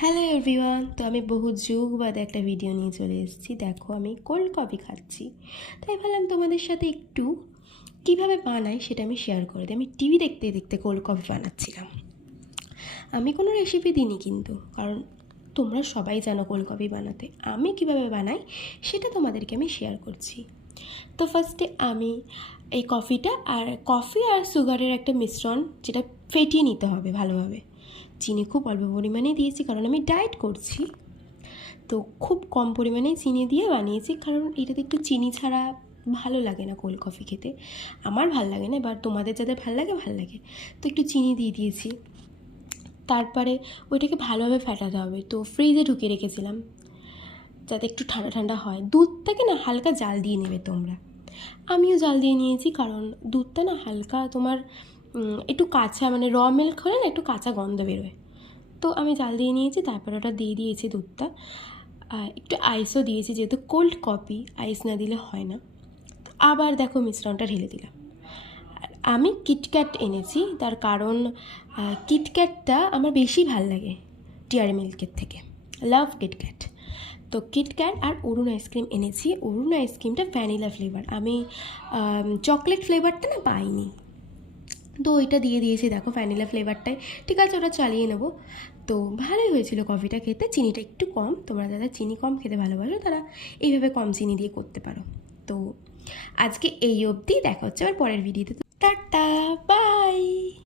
Hello everyone, তো আমি বহু যুগ বাদে একটা ভিডিও নিয়ে চলে এসেছি। দেখো, আমি কোল্ড কফি খাচ্ছি। তাই ভাবলাম তোমাদের সাথে একটু কীভাবে বানাই সেটা আমি শেয়ার করে দিই। আমি টিভি দেখতে দেখতে কোল্ড কফি বানাচ্ছিলাম। আমি কোনো রেসিপি দিইনি কিন্তু, কারণ তোমরা সবাই জানো কোল্ড কফি বানাতে। আমি কীভাবে বানাই সেটা তোমাদেরকে আমি শেয়ার করছি। তো ফার্স্টে আমি এই কফি আর সুগারের একটা মিশ্রণ, যেটা ফেটিয়ে নিতে হবে ভালোভাবে। চিনি খুব অল্প পরিমাণেই দিয়েছি, কারণ আমি ডায়েট করছি। তো খুব কম পরিমাণেই চিনি দিয়ে বানিয়েছি, কারণ এটাতে একটু চিনি ছাড়া ভালো লাগে না কোল্ড কফি খেতে। আমার ভাল লাগে না, এবার তোমাদের যাদের ভাল লাগে। তো একটু চিনি দিয়ে দিয়েছি। তারপরে ওইটাকে ভালোভাবে ফাটাতে হবে। তো ফ্রিজে ঢুকিয়ে রেখেছিলাম যাতে একটু ঠান্ডা ঠান্ডা হয়। দুধটাকে না হালকা জাল দিয়ে নেবে তোমরা। আমিও জাল দিয়ে নিয়েছি, কারণ দুধটা না হালকা তোমার একটু কাঁচা, মানে র মিল্ক হলে না একটু কাঁচা গন্ধ বেরোয়। তো আমি জাল দিয়ে নিয়েছি, তারপরে ওটা দিয়ে দিয়েছি দুধটা। একটু আইসও দিয়েছি, যেহেতু কোল্ড কফি আইস না দিলে হয় না। আবার দেখো মিশ্রণটা ঢেলে দিলাম। আর আমি কিটক্যাট এনেছি, তার কারণ কিটক্যাটটা আমার বেশি ভাল লাগে ডেয়ারি মিল্কের থেকে। লাভ কিটক্যাট। তো কিটক্যাট আর অরুণ আইসক্রিম এনেছি। অরুণ আইসক্রিমটা ভ্যানিলা ফ্লেভার, আমি চকলেট ফ্লেভারটা না পাইনি। তো ওইটা দিয়ে দিয়েছি, দেখো ভ্যানিলা ফ্লেভারটাই ঠিক আছে, ওটা চালিয়ে নেবো। তো ভালোই হয়েছিল কফিটা খেতে। চিনিটা একটু কম, তোমরা যারা চিনি কম খেতে ভালোবাসো তারা এইভাবে কম চিনি দিয়ে করতে পারো। তো আজকে এই অবধি, দেখা হচ্ছে আবার পরের ভিডিওতে। Tata, by.